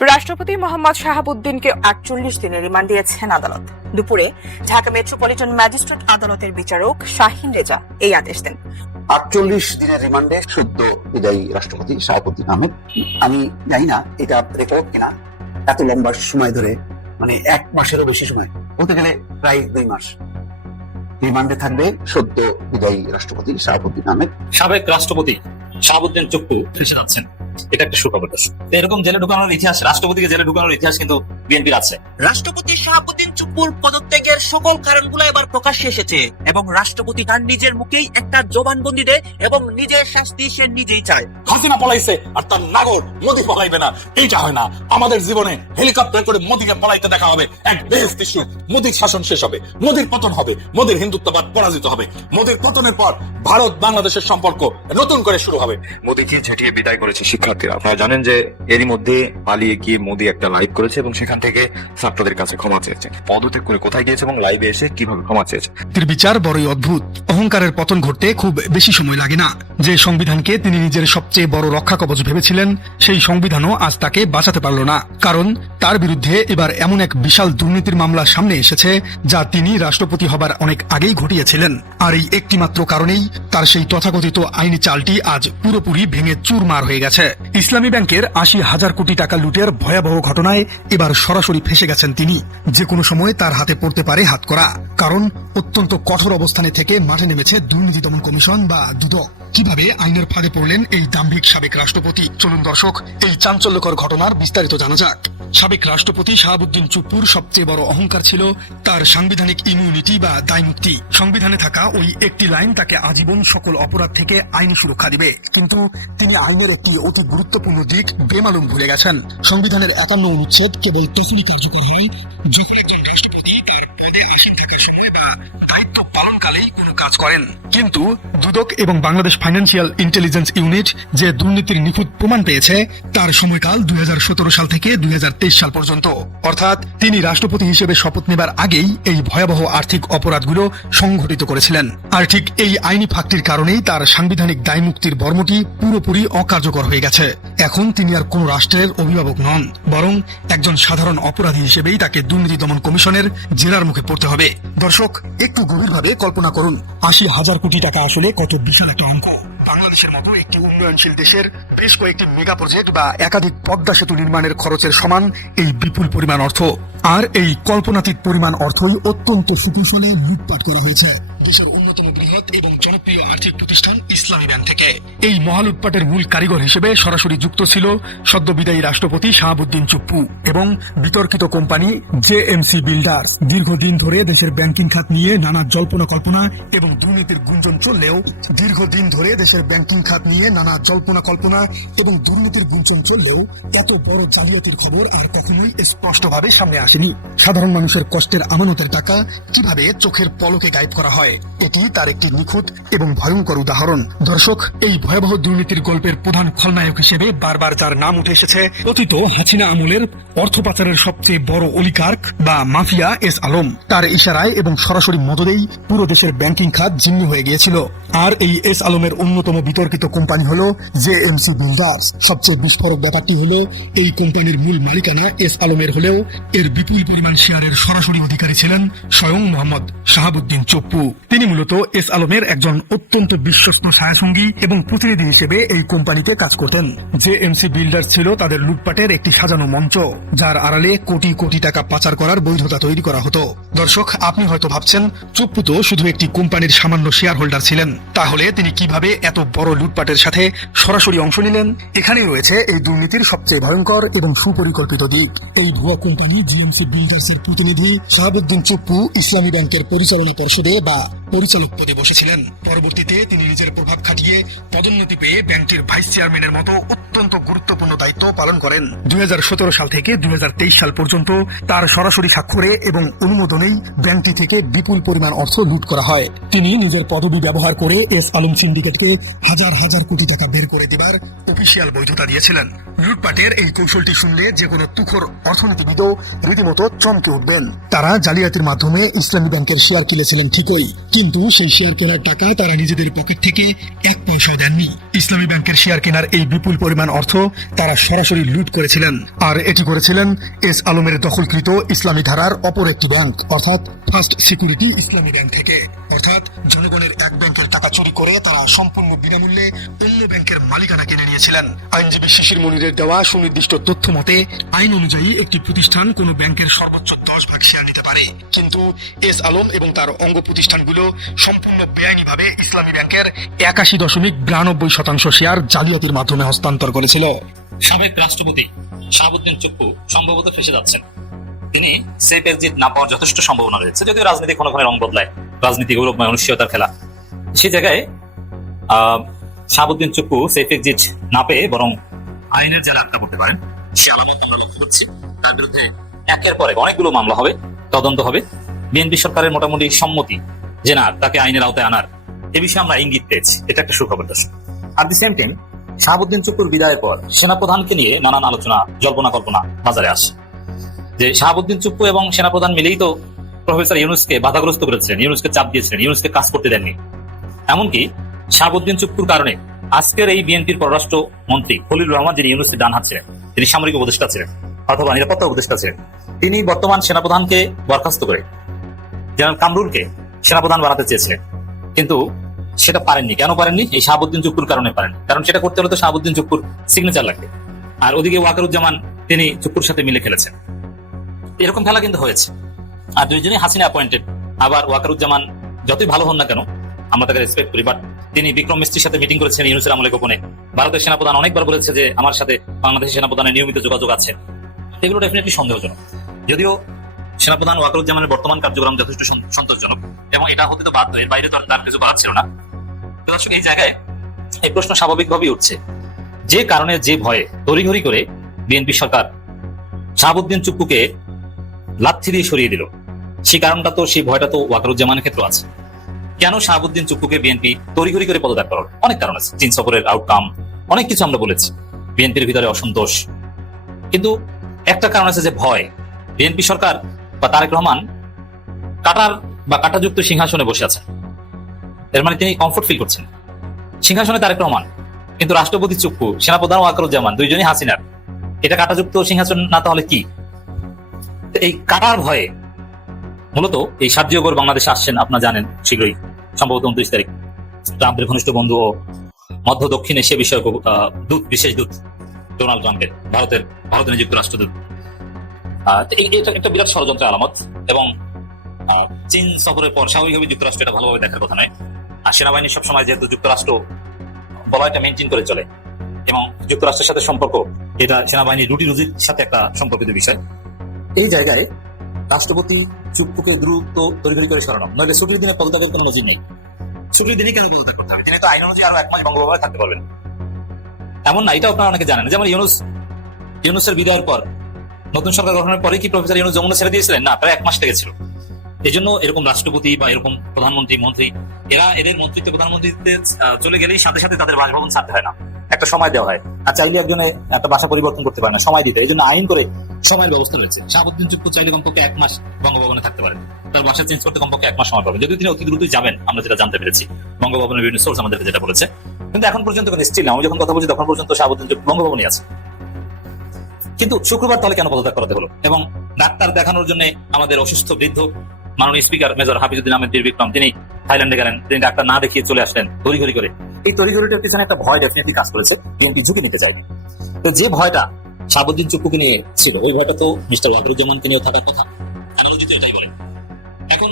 রাষ্ট্রপতি মোহাম্মদ শাহাবুদ্দিনকে ৪৮ দিনের রিমান্ড দিয়েছেন আদালত। দুপুরে ঢাকা মেট্রোপলিটন ম্যাজিস্ট্রেট আদালতের বিচারক শাহিন রেজা এই আদেশ দেন। ৪৮ দিনের রিমান্ডে সদ্য বিদায়ী রাষ্ট্রপতি শাহাবুদ্দিন আহমেদ। আমি জানি না এটা রেকর্ড কিনা, এত লম্বা সময় ধরে, মানে ১ মাসেরও বেশি সময়, বলতে গেলে প্রায় ২ মাস রিমান্ডে থাকবে সদ্য বিদায়ী রাষ্ট্রপতি শাহাবুদ্দিন আহমেদ। সাবেক রাষ্ট্রপতি শাহাবুদ্দিন চুপ্পু ফেসে যাচ্ছেন, এটা একটা সুখবর। এরকম জেলে ঢুকানোর ইতিহাস, রাষ্ট্রপতিকে জেলে ঢুকানোর ইতিহাস কিন্তু বিএনপির আছে। রাষ্ট্রপতি শাহাবুদ্দিন চুপ্পুর পদত্যাগের সকল কারণগুলো এবার প্রকাশ্যে এসেছে এবং রাষ্ট্রপতি তার নিজের মুখেই একটা জবানবন্দি দেয় এবং নিজের শাস্তি সে নিজেই চায়। হাসিনা পলাইছে আর তার নাগর মোদি পলাইবে না, এইটা হয় না। আমাদের জীবনে হেলিকপ্টার করে মোদিকে পলাইতে দেখা হবে, এক বেহেশতি সুখ। মোদির শাসন শেষ হবে, মোদির পতন হবে, মোদির হিন্দুত্ববাদ পরাজিত হবে। মোদির পতনের পর ভারত বাংলাদেশের সম্পর্ক নতুন করে শুরু হবে। মোদিকে ঝেঁটিয়ে বিদায় করেছে শিক্ষার্থীরা। আপনারা জানেন যে এরই মধ্যে পালিয়ে গিয়ে মোদি একটা লাইভ করেছে এবং সেখান থেকে ছাত্রদের কাছে ক্ষমা চেয়েছে। পদত্যাগ করে কোথায় গিয়েছে এবং লাইভে এসে কিভাবে ক্ষমা চেয়েছে। তার বিচার বড়ই অদ্ভুত। অহংকারের পতন ঘটতে খুব বেশি সময় লাগে না। যে সংবিধানকে তিনি নিজের সবচেয়ে বড় রক্ষা কবচ ভেবেছিলেন, সেই সংবিধানও আজ তাকে বাঁচাতে পারল না। কারণ তার বিরুদ্ধে এবার এমন এক বিশাল দুর্নীতির মামলা সামনে এসেছে যা তিনি রাষ্ট্রপতি হবার অনেক আগেই ঘটিয়েছিলেন। আর এই একটিমাত্র কারণেই তার সেই তথাকথিত আইনি চালটি আজ পুরোপুরি ভেঙে চুরমার হয়ে গেছে। ইসলামী ব্যাংকের ৮০,০০০ কোটি টাকা লুটের ভয়াবহ ঘটনায় এবার সরাসরি ফেসে গেছেন তিনি। যে কোনো সময় তার হাতে পড়তে পারে হাতকড়া। কারণ অত্যন্ত কঠোর অবস্থানে থেকে মাঠে নেমেছে দুর্নীতি দমন কমিশন বা দুদক। কিভাবে আইনের ফাঁদে পড়লেন এই দাম্ভিক সাবেক রাষ্ট্রপতি? চলুন দর্শক, এই চাঞ্চল্যকর ঘটনার বিস্তারিত জানা যাক। সাবেক রাষ্ট্রপতি শাহাবুদ্দিন চুপ্পুর সবচেয়ে বড় অহংকার ছিল তার সাংবিধানিক ইমিউনিটি বা দায়মুক্তি। সংবিধানে থাকা ওই একটি লাইন তাকে আজীবন সকল অপরাধ থেকে আইনি সুরক্ষা দিবে। কিন্তু তিনি আইনের একটি অতি গুরুত্বপূর্ণ দিক বেমালুম ভুলে গেছেন। সংবিধানের ৫১ অনুচ্ছেদ কেবল তখনই কার্যকর হয় যখন একজন রাষ্ট্রপতি তার পদে আসীন থাকার সময় বা দায়িত্ব পালনকালেই কোনো কাজ করেন। কিন্তু দুদক এবং বাংলাদেশ ফাইন্যান্সিয়াল ইন্টেলিজেন্স ইউনিট যে দুর্নীতির নিখুঁত প্রমাণ পেয়েছে, তার সময়কাল ২০১৭ সাল থেকে ২০২৩ সাল পর্যন্ত। অর্থাৎ তিনি রাষ্ট্রপতি হিসেবে শপথ নেবার আগেই এই ভয়াবহ আর্থিক অপরাধগুলো সংঘটিত করেছিলেন। আর ঠিক এই আইনি ফাঁকটির কারণেই তার সাংবিধানিক দায়মুক্তির বর্মটি পুরোপুরি অকার্যকর হয়ে গেছে। এখন তিনি আর কোন রাষ্ট্রের অভিভাবক নন, বরং একজন সাধারণ অপরাধী হিসেবেই তাকে দুর্নীতি দমন কমিশনের জেরার মুখে পড়তে হবে। দর্শক, একটু গভীরভাবে কল্পনা করুন, ৮০,০০০ কোটি টাকা আসলে কত বিশাল একটা অঙ্ক। বাংলাদেশের মতো একটি উন্নয়নশীল দেশের বেশ কয়েকটি মেগা প্রজেক্ট বা একাধিক পদ্মা সেতু নির্মাণের খরচের সমান এই বিপুল পরিমাণ অর্থ। আর এই কল্পনাতীত পরিমাণ অর্থই অত্যন্ত সুকৌশলে লুটপাট করা হয়েছে দেশের অন্যতম বৃহৎ এবং জনপ্রিয় আর্থিক প্রতিষ্ঠান ইসলামী ব্যাংক থেকে। এই মহালুটপাটের মূল কারিগর হিসেবে সরাসরি যুক্ত ছিল সদ্য বিদায়ী রাষ্ট্রপতি শাহাবুদ্দিন চুপ্পু এবং বিতর্কিত কোম্পানি জেএমসি বিল্ডার্স। দীর্ঘদিন ধরে দেশের ব্যাংকিং খাত নিয়ে নানা জল্পনা কল্পনা এবং দুর্নীতির গুঞ্জন চললেও এত বড় জালিয়াতির খবর আর কখনোই স্পষ্টভাবে সামনে আসেনি। সাধারণ মানুষের কষ্টের আমানতের টাকা কিভাবে চোখের পলকে গায়েব করা হয়, এটি তার একটি নিখুঁত এবং ভয়ঙ্কর উদাহরণ। দর্শক, এই ভয়াবহ দুর্নীতির গল্পের প্রধান খলনায়ক হিসেবে বারবার যার নাম উঠে এসেছে, অতীত হাসিনা আমলের অর্থ পাচারের সবচেয়ে বড় অলিকার্ক বা মাফিয়া এস আলম। তার ইশারায় এবং সরাসরি মদদেই পুরো দেশের ব্যাংকিং খাত জিম্মি হয়ে গিয়েছিল। আর এই এস আলমের অন্যতম বিতর্কিত কোম্পানি হলো জেএমসি বিল্ডার্স। সবচেয়ে বিস্ফোরক ব্যাপারটি হলো এই কোম্পানির মূল মালিকানা এস আলমের হলেও এর বিপুল পরিমাণ শেয়ারের সরাসরি অধিকারী ছিলেন স্বয়ং মোহাম্মদ শাহাবুদ্দিন চুপ্পু। তিনি মূলত এস আলমের একজন অত্যন্ত বিশ্বস্ত ছায়াসঙ্গী এবং প্রতিনিধি হিসেবে এই কোম্পানিতে কাজ করতেন। জেএমসি বিল্ডার্স ছিল তাদের লুটপাটের একটি সাজানো মঞ্চ, যার আড়ালে কোটি কোটি টাকা পাচার করার বৈধতা তৈরি করা হতো। দর্শক, আপনি হয়তো ভাবছেন চুপ্পু তো শুধু একটি কোম্পানির সামান্য শেয়ার হোল্ডার ছিলেন, তাহলে তিনি কিভাবে এত বড় লুটপাটের সাথে সরাসরি অংশ নিলেন? এখানেই রয়েছে এই দুর্নীতির সবচেয়ে ভয়ঙ্কর এবং সুপরিকল্পিত দিক। এই ভুয়া কোম্পানি জেএমসি বিল্ডার্স এর প্রতিনিধি শাহাবুদ্দিন চুপ্পু ইসলামী ব্যাংকের পরিচালনা পর্ষদে বা পরিচালক পদে বসেছিলেন। পরবর্তীতে তিনি নিজের প্রভাব খাটিয়ে পদোন্নতি পেয়ে ব্যাংকটির ভাইস চেয়ারম্যানের মতো অত্যন্ত গুরুত্বপূর্ণ দায়িত্ব পালন করেন। ২০১৭ সাল থেকে ২০২৩ সাল পর্যন্ত তার সরাসরি স্বাক্ষরে এবং অনুমোদনেই ব্যাংকটি থেকে বিপুল পরিমাণ অর্থ লুট করা হয়। তিনি নিজের পদবি ব্যবহার করে এস আলম সিন্ডিকেটকে হাজার হাজার কোটি টাকা বের করে দেবার অফিসিয়াল বৈধতা দিয়েছিলেন। লুটপাটের এই কৌশলটি শুনলে যে কোনো তুখোর অর্থনীতিবিদও রীতিমতো চমকে উঠবেন। তারা জালিয়াতির মাধ্যমে ইসলামী ব্যাংকের শেয়ার কিনেছিলেন ঠিকই, কিন্তু সেই শেয়ার কেনার টাকা তারা নিজেদের পকেট থেকে এক পয়সাও দেননি। ইসলামী ব্যাংকের শেয়ার কেনার এই বিপুল পরিমাণ অর্থ তারা সরাসরি লুট করেছিলেন, আর এটি করেছিলেন এস আলমের দখলকৃত ইসলামী ধারার অপর একটি ব্যাংক অর্থাৎ ফার্স্ট সিকিউরিটি ইসলামী ব্যাংক থেকে। অর্থাৎ জনগণের এক ব্যাংকের টাকা চুরি করে তারা সম্পূর্ণ বিনামূল্যে অন্য ব্যাংকের মালিকানা কিনে নিয়েছিলেন। আইনজীবী শিশির মনিরের দেওয়া সুনির্দিষ্ট তথ্য মতে আইন অনুযায়ী একটি প্রতিষ্ঠান কোনো ব্যাংকের সর্বোচ্চ 10 ভাগ শেয়ার নিতে পারে, কিন্তু এস আলম এবং তার অঙ্গ প্রতিষ্ঠানগুলো সম্পূর্ণ বেআইনিভাবে ইসলামী ব্যাংকের 81.92% শেয়ার জালিয়াতির মাধ্যমে হস্তান্তর করেছিল। সাবেক রাষ্ট্রপতি শাহাবুদ্দিন চুপ্পু সম্ভবত ফেসে যাচ্ছেন। তিনি সেফ এক্সিট না পাওয়ার যথেষ্ট সম্ভাবনা রয়েছে, যদিও রাজনীতি কোনো রং বদলায়, রাজনীতি গৌরবময় অনিশ্চয়তার খেলা। সেই জায়গায় শাহাবুদ্দিন চুপ্পু সেফ এক্সিট না পেয়ে বরং আইনের জালে আটকা পড়তে পারেন, সে আলামত আমরা লক্ষ্য করছি। তার বিরুদ্ধে একের পর এক অনেকগুলো মামলা হবে, তদন্ত হবে। বিএনপি সরকারের মোটামুটি সম্মতি যে না, তাকে আইনের আওতায় আনার, এ বিষয়ে আমরা ইঙ্গিত পেয়েছি। এটা একটা সুখবর দর্শক। At the same time Shahabuddin চুপ্পুর বিদায়ের পর সেনাপ্রধানকে নিয়ে নানান আলোচনা, জল্পনা কল্পনা বাজারে আসে যে শাহাবুদ্দিন চুপ্পু এবং সেনাপ্রধান মিলেই তো প্রফেসর ইউনূসকে বাধাগ্রস্ত করেছিলেন, ইউনূসকে চাপ দিয়েছিলেন, ইউনূসকে কাজ করতে দেননি। এমনকি শাহাবুদ্দিন চুপ্পুর কারণে আজকের এই বিএনপির পররাষ্ট্র মন্ত্রী খলিলুর রহমান, যিনি ইউনূসের ডান হাত ছিলেন, তিনি সামরিক উপদেষ্টা ছিলেন অথবা নিরাপত্তা উপদেষ্টা ছিলেন, তিনি বর্তমান সেনাপ্রধানকে বরখাস্ত করে জেনারেল কামরুলকে সেনাপ্রধান বানাতে চেয়েছিলেন, কিন্তু সেটা পারেননি। কেন পারেননি? এই শাহাবুদ্দিন চুপ্পুর কারণে পারেননি। কারণ সেটা করতে হলে তো শাহাবুদ্দিন চুপ্পুর সিগনেচার লাগবে, আর ওদিকে ওয়াকারুজ্জামান তিনি চুপ্পুর সাথে মিলে খেলেছেন। এরকম খেলা কিন্তু হয়েছে, আর দুইজনই হাসিনা অ্যাপয়েন্টেড। আবার ওয়াকারুজ্জামান যতই ভালো হন না কেন, আমরা তাকে রেসপেক্ট করি, বাট তিনি বিক্রম মিস্ত্রির সাথে মিটিং করেছেন ইউনূসের আমলে গোপনে। ভারতের সেনাপ্রধান অনেকবার বলেছে যে আমার সাথে বাংলাদেশের সেনাপ্রধানের নিয়মিত যোগাযোগ আছে। এগুলো ডেফিনেটলি সন্দেহজনক, যদিও সেনাপ্রধান ওয়াকারুজ্জামানের বর্তমান কার্যক্রম যথেষ্ট সন্তোষজনক এবং এটা হতে তো বাধ্য, এর বাইরে তো তার কিছু করার ছিল না। দর্শক, এই জায়গায় এই প্রশ্ন স্বাভাবিকভাবেই উঠছে, যে কারণে যে ভয়ে তড়িঘড়ি করে বিএনপি সরকার শাহাবুদ্দিন চুপ্পুকে লাথি দিয়ে সরিয়ে দিল, সেই কারণটা তো, সেই ভয়টা তো ওয়াকারুজ্জামানের ক্ষেত্রে আছে। কেন শাহাবুদ্দিন চুপ্পুকে বিএনপি তড়িঘড়ি করে পদত্যাগ করার অনেক কারণ আছে। চীন সফরের আউটকাম, অনেক কিছু আমরা বলেছি, বিএনপির ভিতরে অসন্তোষ, কিন্তু একটা কারণ আছে যে ভয়। বিএনপি সরকার বা তারেক রহমান কাটার বা কাটাযুক্ত সিংহাসনে বসে আছেন, এর মানে তিনি কমফোর্ট ফিল করছেন সিংহাসনে তারেক রহমান, কিন্তু রাষ্ট্রপতি চুপ্পু, সেনাপ্রধান ওয়াকারুজ্জামান দুইজনই হাসিনার। এটা কাটাযুক্ত সিংহাসন না তাহলে কি? এই কাটার ভয়ে মূলত এই 7 অক্টোবর বাংলাদেশে আসছেন, আপনারা জানেন, শীঘ্রই সম্ভবত 29 তারিখ ট্রাম্পের ঘনিষ্ঠ বন্ধু ও মধ্য দক্ষিণ এশিয়া বিষয়ক দূত, বিশেষ দূত ডোনাল্ড ট্রাম্পের, ভারতে নিযুক্ত রাষ্ট্রদূত। এটা একটা বিরাট ষড়যন্ত্রের আলামত, এবং চীন সফরের পর স্বাভাবিকভাবে যুক্তরাষ্ট্র এটা ভালোভাবে দেখার কথা নয়। আর সেনাবাহিনী সবসময় যেহেতু যুক্তরাষ্ট্র বলয়টা মেনটেন করে চলে, এবং যুক্তরাষ্ট্রের সাথে সম্পর্ক এটা সেনাবাহিনীর রুটি রুজির সাথে একটা সম্পর্কিত বিষয়। এই জায়গায় রাষ্ট্রপতি চুপ্পুকে দ্রুত তড়িঘড়ি করে সরানো, নইলে ছুটির দিনে পদত্যাগের কোনো নজির নেই। ছুটির দিনে কেন পদত্যাগ করতে হবে? তিনি তো আইন অনুযায়ী আরো 1 মাস বঙ্গভবনে থাকতে পারবেন, এমন না? এটাও আপনারা অনেকে জানেন। যেমন ইউনূসের বিদায়ের পর, নতুন সরকার গঠনের পরে কি প্রফেসর ইউনূস যমুনা ছেড়ে দিয়েছিলেন? না, প্রায় 1 মাস লেগেছিল। এই জন্য এরকম রাষ্ট্রপতি বা এরকম প্রধানমন্ত্রী, মন্ত্রী, এরা এদের মন্ত্রিত্ব প্রধানমন্ত্রীতে চলে গেলেই সাথে সাথে তাদের বাসভবন ছাড়তে হয় না, একটা সময় দেওয়া হয়। আর চাইলে একজনে একটা বাসা পরিবর্তন করতে পারে না, সময় দিতে। এই জন্য আইন করে সময়ের ব্যবস্থা রয়েছে। শাহাবুদ্দিন চুপ্পু চাইলে কমপক্ষে 1 মাস বঙ্গভবনে থাকতে পারেন, তার বাসা চেঞ্জ করতে কমপক্ষে 1 মাস সময় পাবেন, যদিও তিনি অতি দ্রুতই যাবেন, আমরা যেটা জানতে পেরেছি, বঙ্গভবনের বিভিন্ন সোর্স আমাদেরকে যেটা বলেছে। কিন্তু এখন পর্যন্ত স্টিল আমি যখন কথা বলছি তখন পর্যন্ত শাহাবুদ্দিন চুপ্পু বঙ্গভবনই আছে। কিন্তু শুক্রবার তাহলে কেন পদত্যাগ করাতে হলো? এবং ডাক্তার দেখানোর জন্য আমাদের অসুস্থ বৃদ্ধ মাননীয় স্পিকার মেজর হাফিজউদ্দিন আহমেদ বীর বিক্রম, তিনি থাইল্যান্ডে গেলেন, তিনি ডাক্তার না দেখিয়ে চলে আসলেন তড়িঘড়ি করে। এই তড়িঘড়িটার পিছনে একটা ভয় ডেফিনেটলি কাজ করেছে, বিএনপি ঝুঁকি নিতে চায়। তো যে ভয়টা শাহাবুদ্দিন চুপ্পুকে নিয়ে ছিল, ওই ভয়টা তো মিস্টার ওয়াকারুজ্জামানকে নিয়েও থাকার কথা। অ্যানালজি তো এটাই বলে। এখন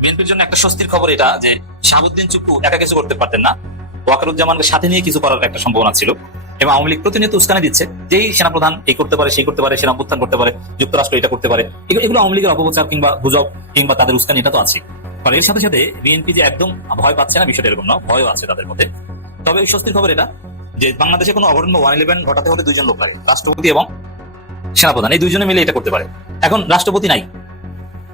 বিএনপির জন্য একটা স্বস্তির খবর এটা যে শাহাবুদ্দিন চুপ্পু একা কিছু করতে পারতেন না, ওয়াকারুজ্জামানকে সাথে নিয়ে কিছু করার একটা সম্ভাবনা ছিল। এবং আওয়ামী লীগ প্রতিনিয়ত উস্কানি দিচ্ছে যে এই সেনাপ্রধান এই করতে পারে, সেই করতে পারে, সেনা অভ্যুত্থান করতে পারে, যুক্তরাষ্ট্র এটা করতে পারে। এগুলো আওয়ামী লীগের অপপ্রচার কিংবা গুজব কিংবা তাদের উস্কানি, এটা তো আছে। আর এর সাথে সাথে বিএনপি যে একদম ভয় পাচ্ছে না, বিষয়টা এরকম না, ভয়ও আছে তাদের মধ্যে। তবে ওই স্বস্তির খবর এটা যে বাংলাদেশে কোনো অঘটন 111 ঘটাতে হলে 2 জন লোক লাগে, রাষ্ট্রপতি এবং সেনাপ্রধান, এই 2 জনে মিলে এটা করতে পারে। এখন রাষ্ট্রপতি নাই,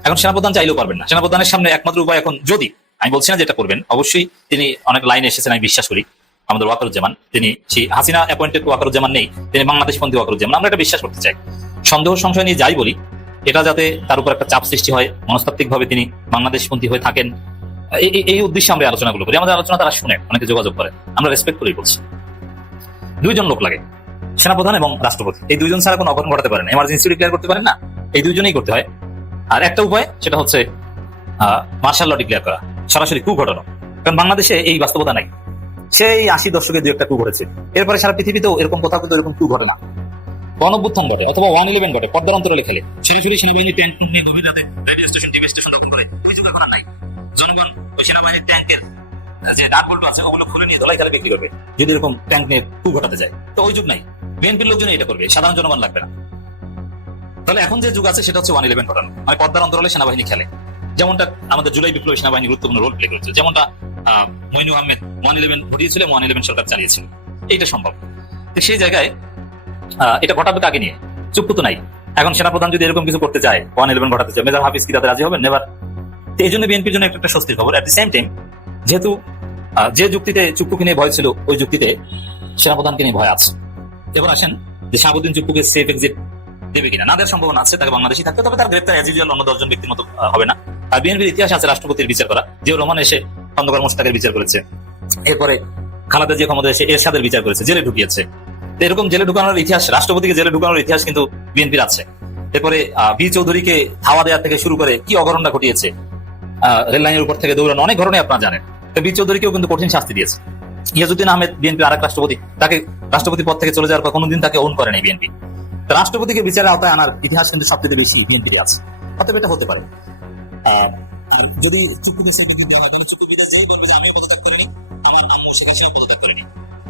এখন সেনাপ্রধান চাইলেও পারবেন না। সেনাপ্রধানের সামনে একমাত্র উপায় এখন, যদি, আমি বলছি না যেটা করবেন, অবশ্যই তিনি অনেক লাইনে এসেছেন, আমি বিশ্বাস করি, আমাদের ওয়াকারুজ্জামান, তিনি সেই হাসিনা অ্যাপয়েন্টেড ওয়াকারুজ্জামান নেই, তিনি বাংলাদেশপন্থী ওয়াকারুজ্জামান, আমরা এটা বিশ্বাস করতে চাই। সন্দেহ সংশয় নিয়ে যাই বলি, এটা যাতে তার উপর একটা চাপ সৃষ্টি হয়, মনস্তাত্ত্বিক ভাবে তিনি বাংলাদেশপন্থী হয়ে থাকেন, এই উদ্দেশ্যে আমরা আলোচনাগুলো করি। আমাদের আলোচনা তারা শুনে, অনেকে যোগাযোগ করে, আমরা রেসপেক্ট করেই বলছি। দুইজন লোক লাগে, সেনাপ্রধান এবং রাষ্ট্রপতি। এই দুইজন ছাড়া কোনো অঘটন ঘটাতে পারেন না, এমার্জেন্সি ডিক্লেয়ার করতে পারেন না, এই দুইজনেই করতে হয়। আর একটা উপায়, সেটা হচ্ছে মার্শাল ল ডিক্লেয়ার করা, সরাসরি কু ঘটানো। কারণ বাংলাদেশে এই বাস্তবতা নাই। সেই 80 দশকে দু একটা কু ঘটেছে, এরপরে সারা পৃথিবীতেও এরকম কোথাও কিন্তু এরকম কু ঘটে না। গণঅভ্যুত্থান ঘটে অথবা 111 ঘটে, পর্দার অন্তরালে খেলে সরাসরি সেনাবাহিনী ট্যাঙ্ক নিয়ে গভীর রাতে রেডিও স্টেশন, টিভি স্টেশন দখল করে অভিযোগ করা নাই। জনগণ ওই সেনাবাহিনীর ট্যাঙ্কের যে ডাকবল্ট আছে ওগুলো খুলে নিয়ে দলাই তারা বিক্রি করবে যদি এরকম ট্যাঙ্ক নিয়ে কু ঘটাতে যায়। তো ওই যুগ নাই, বিএনপির লোকজন এটা করবে, সাধারণ জনগণ লাগবে না। তাহলে এখন যে যুগ আছে সেটা হচ্ছে 111 ঘটানো, মানে পর্দার অন্তরালে সেনাবাহিনী খেলে। যেমনটা আমাদের জুলাই বিপ্লবী সেনাবাহিনী গুরুত্বপূর্ণ রোল প্লে করেছে, যেমনটা মইনু আহমেদ 111 ঘটিয়েছিল, 111 সরকার চালিয়েছিল, এইটা সম্ভব। তো সেই জায়গায় এটা ঘটাবে কাকে নিয়ে? চুপ তো নাই। এখন সেনাপ্রধান যদি এরকম কিছু করতে চায়, 111 ঘটাতে চায়, মেজর হাফিজ কি তাতে রাজি হবেন? নেভার। এই জন্য বিএনপির জন্য একটা স্বস্তির খবর। অ্যাট দি সেম টাইম, যেহেতু যে যুক্তিতে চুপ্পুকে নিয়ে ভয় ছিল, ওই যুক্তিতে সেনাপ্রধানকে নিয়ে ভয় আছে। এবার আসেন যে শাহাবুদ্দিন চুপ্পুকে সেফ এক্সিট দেবে কিনা। না দেওয়ার সম্ভাবনা আছে, তাকে বাংলাদেশি থাকতে, তবে তার গ্রেপ্তার অ্যাজ ইউজুয়াল অন্য 10 জন ব্যক্তির মতো হবে না। আর বিএনপির ইতিহাস আছে রাষ্ট্রপতির বিচার করা, জিয়াউর রহমান এসে খন্দকার মোশতাকের বিচার করেছে, এরপরে খালেদা জিয়া ক্ষমতা এসে এরশাদের বিচার করেছে, জেলে ঢুকিয়েছে। এরকম জেলে ঢুকানোর ইতিহাস, রাষ্ট্রপতিকে জেলে ঢুকানোর ইতিহাস কিন্তু বিএনপির আছে। এরপরে বি চৌধুরীকে ধাওয়া দেওয়া থেকে শুরু করে কি অঘটনটা ঘটিয়েছে, রেল লাইনের উপর থেকে দৌড়ানো, অনেক ঘটনা আপনারা জানেন। বি চৌধুরীকেও কিন্তু কঠিন শাস্তি দিয়েছে। ইয়াজউদ্দিন আহমেদ, বিএনপির আরেক রাষ্ট্রপতি, তাকে রাষ্ট্রপতি পদ থেকে চলে যাওয়ার পর কোনোদিন তাকে ওন করেনি বিএনপি। রাষ্ট্রপতিকে বিচারের আওতায় আনার ইতিহাস কিন্তু সবচেয়ে বেশি বিএনপির আছে। অতএব এটা হতে পারে। আর যদি চুক্তি দেওয়া হয়, তাহলে চুক্তি বিদেশ যেই বলবে যে আমি পদত্যাগ করিনি, আমার আম্মু শেখ হাসিনা পদত্যাগ করেনি,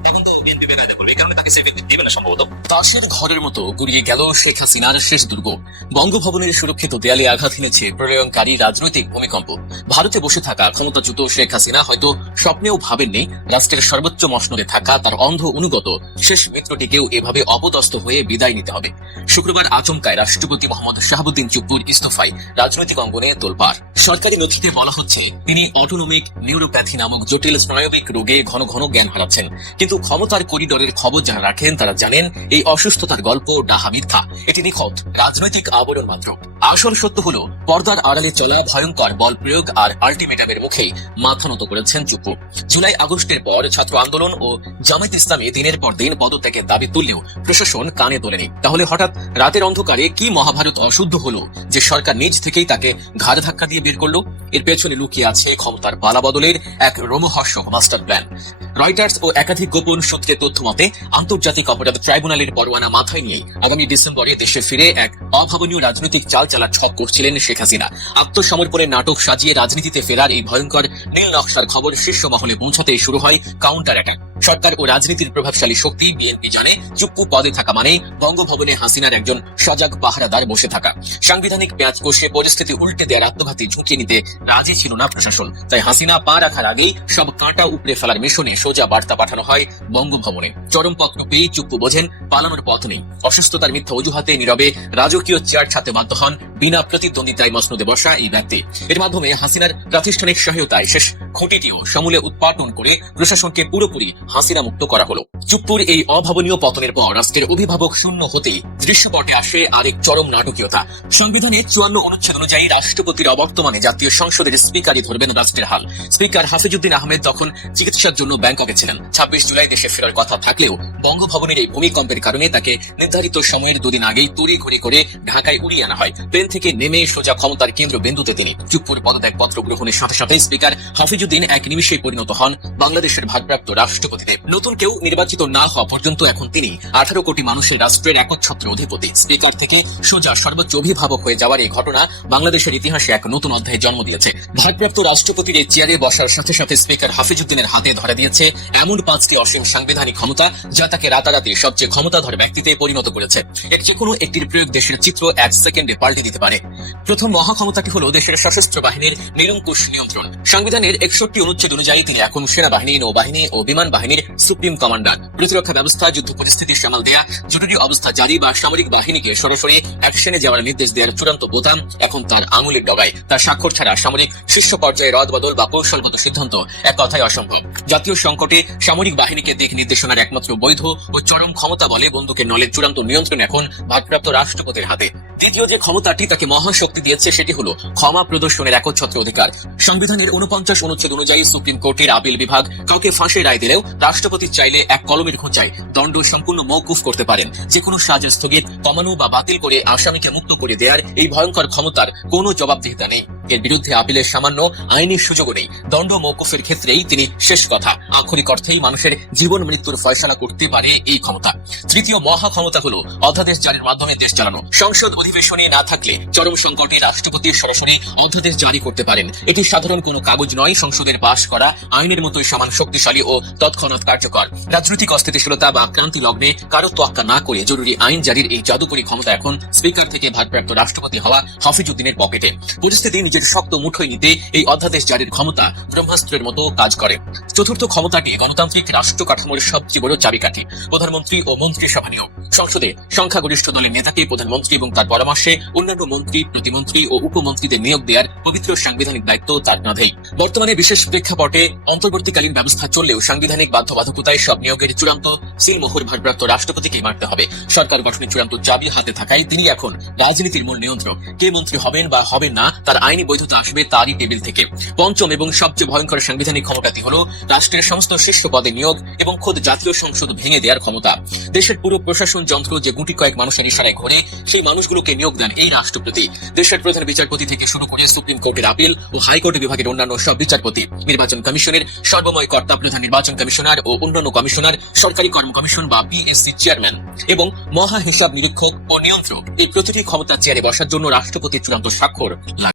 এখন তো বিএনপি বেকায়দা করবে। এই কারণে তাকে সেফ এক্সিট দেবে না সম্ভবত। তাসের ঘরের মতো গুড়িয়ে গেল শেখ হাসিনার শেষ দুর্গ। বঙ্গভবনের সুরক্ষিত দেয়ালে আঘাত এনেছে প্রলয়ঙ্কারী রাজনৈতিক ভূমিকম্প। ভারতে বসে থাকা ক্ষমতাচ্যুত শেখ হাসিনা হয়তো স্বপ্নেও ভাবেননি রাষ্ট্রের সর্বোচ্চ মসনদে থাকা তার অন্ধ অনুগত শেষ মিত্রটিকেও এভাবে অপদস্থ হয়ে বিদায় নিতে হবে। শুক্রবার আচমকায় রাষ্ট্রপতি মোহাম্মদ শাহাবুদ্দিন চুপ্পুর ইস্তফায় রাজনৈতিক অঙ্গনে তোলপাড়। সরকারি নথিতে বলা হচ্ছে তিনি অটোনমিক নিউরোপ্যাথি নামক জটিল স্নায়বিক রোগে ঘন ঘন জ্ঞান হারাচ্ছেন। কিন্তু ক্ষমতার করিডোরের খবর যারা রাখেন তারা জানেন এই অসুস্থতার গল্প ডাহা মিথ্যা, এটি নিখত রাজনৈতিক আবরণ মাত্র। আসল সত্য হলো পর্দার আড়ালে চলা ভয়ঙ্কর বল প্রয়োগ আর আল্টিমেটামের মুখেই মাথা নত করেছেন চুপ্পু। জুলাই আগস্টের পর ছাত্র আন্দোলন ও জামায়াত ইসলামী দিনের পর দিন পদত্যাগের দাবি তুললেও প্রশাসন কানে তোলেনি। তাহলে হঠাৎ রাতের অন্ধকারে কি মহাভারত অশুদ্ধ হলো যে সরকার নিজ থেকেই তাকে ঘাড় ধাক্কা দিয়ে বের করলো? এর পেছনে লুকিয়ে আছে ক্ষমতার পালা বদলের এক রোমহর্ষক মাস্টার প্ল্যান। রয়টার্স ও একাধিক গোপন সূত্রে তথ্য মতে আন্তর্জাতিক অপরাধ ট্রাইব্যুনালের পরোয়ানা মাথায় নিয়ে আগামী ডিসেম্বরে দেশে ফিরে এক অভাবনীয় রাজনৈতিক চাল চালার ছক করছিলেন শেখ হাসিনা। আত্মসমর্পণের নাটক সাজিয়ে রাজনীতিতে ফেরার এই ভয়ঙ্কর নীল নকশার খবর শীর্ষ মহলে পৌঁছাতেই শুরু হয় কাউন্টার অ্যাটাক। সরকার ও রাজনীতির প্রভাবশালী শক্তি বিএনপি জানে চুপ্পু পদে থাকা মানে বঙ্গভবনে হাসিনার একজন সজাগ পাহারাদার বসে থাকা। সাংবিধানিক পেঁয়াজ কষে পরিস্থিতি উল্টে দেওয়ার আত্মঘাতী ঝুঁকি নিতে রাজি ছিল না প্রশাসন। তাই হাসিনা পা রাখার আগেই সব কাঁটা উপড়ে ফেলার মিশনে সোজা বার্তা পাঠানো হয় বঙ্গভবনে। চরম পত্র পেয়ে চুপ্পু বোঝেন পালানোর পথ নেই। অসুস্থতার মিথ্যা অজুহাতে নীরবে রাজকীয় চেয়ার ছাড়তে বাধ্য হন বিনা প্রতিদ্বন্দ্বিতায় মসনদে বসা এই ব্যক্তি। এর মাধ্যমে হাসিনার প্রাতিষ্ঠানিক সহায়তায় শেষ খুঁটিটিও সমূলে উৎপাটন করে প্রশাসনকে পুরোপুরি হাসিনা মুক্ত করা হলো। চুপ্পুর এই অভাবনীয় পতনের পর রাষ্ট্রের অভিভাবক শূন্য হতেই দৃশ্যপটে আসে আরেক চরম নাটকীয়তা। সংবিধানের 54 অনুচ্ছেদ অনুযায়ী রাষ্ট্রপতির অবর্তমানে জাতীয় সংসদের স্পিকারই ধরবেন রাষ্ট্রের হাল। স্পিকার হাফিজউদ্দিন আহমেদ তখন চিকিৎসার জন্য ব্যাংককে ছিলেন। 26 জুলাই দেশে ফেরার কথা থাকলেও বঙ্গভবনের এই ভূমিকম্পের কারণে তাকে নির্ধারিত সময়ের দুদিন আগেই তড়িঘড়ি করে ঢাকায় উড়িয়ে আনা হয়। প্লেন থেকে নেমে সোজা ক্ষমতার কেন্দ্রবিন্দুতে তিনি। চুপ্পুর পদত্যাগ পত্র গ্রহণের সাথে সাথে স্পিকার হাফিজউদ্দিন এক নিমিষেই পরিণত হন বাংলাদেশের ভারপ্রাপ্ত রাষ্ট্রপতিতে। নতুন কেউ নির্বাচিত না হওয়া পর্যন্ত এখন তিনি 18 কোটি মানুষের রাষ্ট্রের একচ্ছত্র অধিপতি। স্পিকার থেকে সোজা সর্বোচ্চ অভিভাবক হয়ে যাওয়ার এই ঘটনা বাংলাদেশের ইতিহাসে এক নতুন অধ্যায়ে জন্ম দিয়েছে। ভারপ্রাপ্ত রাষ্ট্রপতির এই চেয়ারে বসার সাথে সাথে স্পিকার হাফিজউদ্দিনের হাতে ধরা দিয়েছে এমন 5টি অসীম সাংবিধানিক ক্ষমতা যা তাকে রাতারাতি সবচেয়ে ক্ষমতাধর ব্যক্তিতে পরিণত করেছে। এর যে কোনো একটির প্রয়োগ দেশের চিত্র 1 সেকেন্ডে পাল্টে দিতে পারে। প্রথম মহাক্ষমতাটি হলো দেশের সশস্ত্র বাহিনীর নিরঙ্কুশ নিয়ন্ত্রণ। সংবিধানের 61 অনুচ্ছেদ অনুযায়ী তিনি এখন সেনাবাহিনী, নৌবাহিনী ও বিমান বাহিনীর সুপ্রিম কমান্ডার। প্রতিরক্ষা ব্যবস্থা, যুদ্ধ পরিস্থিতি সামাল দেয়া, জরুরি অবস্থা জারি বা সামরিক বাহিনীকে সরাসরি অ্যাকশনে যাওয়ার নির্দেশ দেওয়ার চূড়ান্ত বোতাম এখন তার আঙুলের ডগায়। তার স্বাক্ষর ছাড়া সামরিক শীর্ষ পর্যায়ে রদবদল বা কৌশলগত সিদ্ধান্ত এক কথায় অসম্ভব। জাতীয় সংকটে সামরিক বাহিনীকে দিক নির্দেশনার একমাত্র বৈধ ও চরম ক্ষমতা বলে বন্দুকের নলের চূড়ান্ত নিয়ন্ত্রণ এখন ভারপ্রাপ্ত রাষ্ট্রপতির হাতে। দ্বিতীয় যে ক্ষমতাটি তাকে মহাশক্তি দিয়েছে সেটি হলো ক্ষমা প্রদর্শনের একচ্ছত্র অধিকার। সংবিধানের 49 অনুচ্ছেদ অনুযায়ী সুপ্রিম কোর্টের আপিল বিভাগ কাউকে ফাঁসির রায় দিলেও রাষ্ট্রপতি চাইলে এক কলমের খোঁচায় দণ্ড সম্পূর্ণ মওকুফ করতে পারেন। যে কোনো সাজা স্থগিত, কমানো বা বাতিল করে আসামিকে মুক্ত করে দেওয়ার এই ভয়ঙ্কর ক্ষমতার কোনো জবাবদিহিতা নেই। এর বিরুদ্ধে আপিলের সামান্য আইনি সুযোগও নেই। দণ্ড মওকুফের ক্ষেত্রেই তিনি শেষ কথা। আক্ষরিক অর্থেই মানুষের জীবন মৃত্যুর ফয়সালা করতে পারে এই ক্ষমতা। তৃতীয় মহা ক্ষমতা হলো অধ্যাদেশ জারির মাধ্যমে দেশ চালানো। সংসদ অধিবেশনে না থাকলে চরম সংকটে রাষ্ট্রপতি সরাসরি অধ্যাদেশ জারি করতে পারেন। এটি সাধারণ কোনো কাগজ নয়, সংসদের পাশ করা আইনের মতোই সমান শক্তিশালী ও তৎক্ষণাৎ কার্যকর। রাজনৈতিক অস্থিতিশীলতা বা ক্রান্তি লগ্নে কারো তোয়াক্কা না করে জরুরি আইন জারির এই জাদুকরী ক্ষমতা এখন স্পিকার থেকে ভারপ্রাপ্ত রাষ্ট্রপতি হওয়া হাফিজউদ্দিনের পকেটে। পরিস্থিতি নিজের শক্ত মুঠোয় নিতে এই অধ্যাদেশ জারির ক্ষমতা ব্রহ্মাস্ত্রের মতো কাজ করে। চতুর্থ ক্ষমতাটি গণতান্ত্রিক রাষ্ট্র কাঠামোর সবচেয়ে বড় চাবিকাঠি, প্রধানমন্ত্রী ও মন্ত্রিসভা নিয়োগ। সংসদে সংখ্যাগরিষ্ঠ দলের নেতাকে প্রধানমন্ত্রী এবং তার পরামর্শে অন্যান্য মন্ত্রী, প্রতিমন্ত্রী ও উপমন্ত্রীদের নিয়োগ দেওয়ার পবিত্র সাংবিধানিক দায়িত্ব তার কাঁধেই। বর্তমানে বিশেষ প্রেক্ষাপটে অন্তর্বর্তীকালীন ব্যবস্থা চললেও সাংবিধানিক বাধ্যবাধকতায় সব নিয়োগের চূড়ান্ত সিলমোহর ভারপ্রাপ্ত রাষ্ট্রপতিকেই মারতে হবে। সরকার গঠনের চূড়ান্ত চাবি হাতে থাকায় তিনি এখন রাজনীতির মূল নিয়ন্ত্রক। কে মন্ত্রী হবেন বা হবেন না তার আইনি বৈধতা আসবে তারই টেবিল থেকে। পঞ্চম এবং সবচেয়ে ভয়ঙ্কর সাংবিধানিক ক্ষমতাটি হলো রাষ্ট্রের সমস্ত শীর্ষ পদে নিয়োগ এবং খোদ জাতীয় সংসদ ভেঙে দেওয়ার ক্ষমতা। দেশের পুরো প্রশাসন যন্ত্র যে গুটি কয়েক মানুষের ইশারায় ঘোরে, সেই মানুষগুলোকে নিয়োগ দেন এই রাষ্ট্রপতি। দেশের প্রধান বিচারপতি থেকে শুরু করে সুপ্রিম কোর্টের আপিল ও হাইকোর্ট বিভাগের অন্যান্য সব বিচারপতি, নির্বাচন কমিশনের সর্বময় কর্তা প্রধান নির্বাচন কমিশনার ও অন্যান্য কমিশনার, সরকারি কর্ম কমিশন বা পিএসসি চেয়ারম্যান এবং মহা হিসাব নিরীক্ষক ও নিয়ন্ত্রক, এই প্রতিটি ক্ষমতা চেয়ারে বসার জন্য রাষ্ট্রপতির চূড়ান্ত স্বাক্ষর